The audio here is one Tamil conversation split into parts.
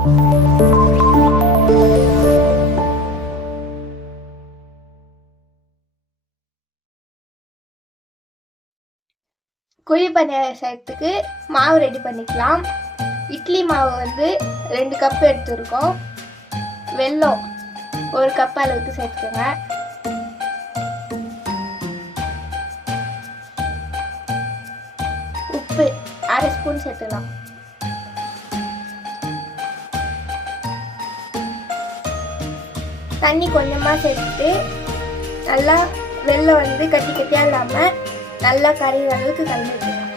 குழி பணியாரம் செய்யறதுக்கு மாவு ரெடி பண்ணிக்கலாம். இட்லி மாவு வந்து 2 கப் எடுத்துருக்கோம். வெல்லம் 1 கப் அளவுக்கு சேர்த்துக்கோங்க. உப்பு 1/2 ஸ்பூன் சேர்த்துக்கலாம். தண்ணி கொஞ்சமாக சேர்த்துட்டு நல்லா வெல்லம் வந்து கட்டி கட்டியாக இல்லாமல் நல்லா கரையிற அளவுக்கு கலந்து வைக்கணும்.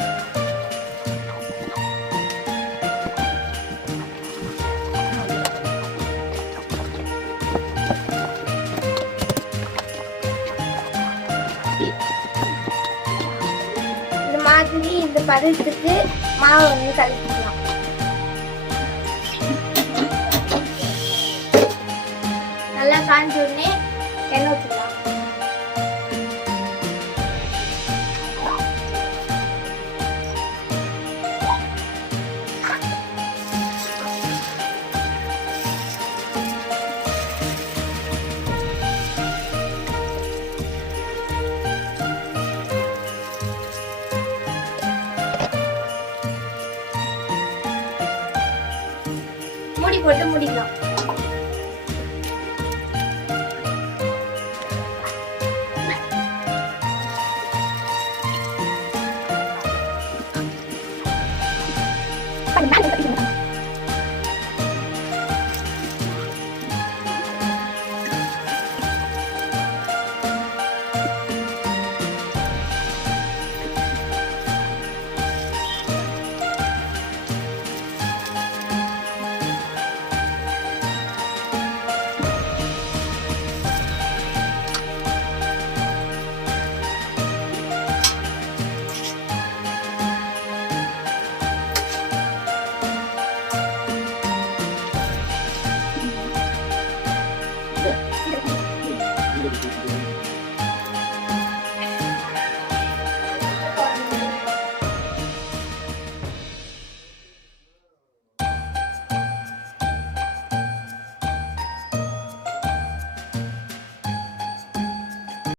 இந்த மாதிரி இந்த பதத்துக்கு மாவை வந்து கலக்கிக்கலாம். நல்லா காஞ்ச உடனே எண்ணெய் ஊற்றிக்கலாம். மூடி போட்டு முடிக்கலாம்.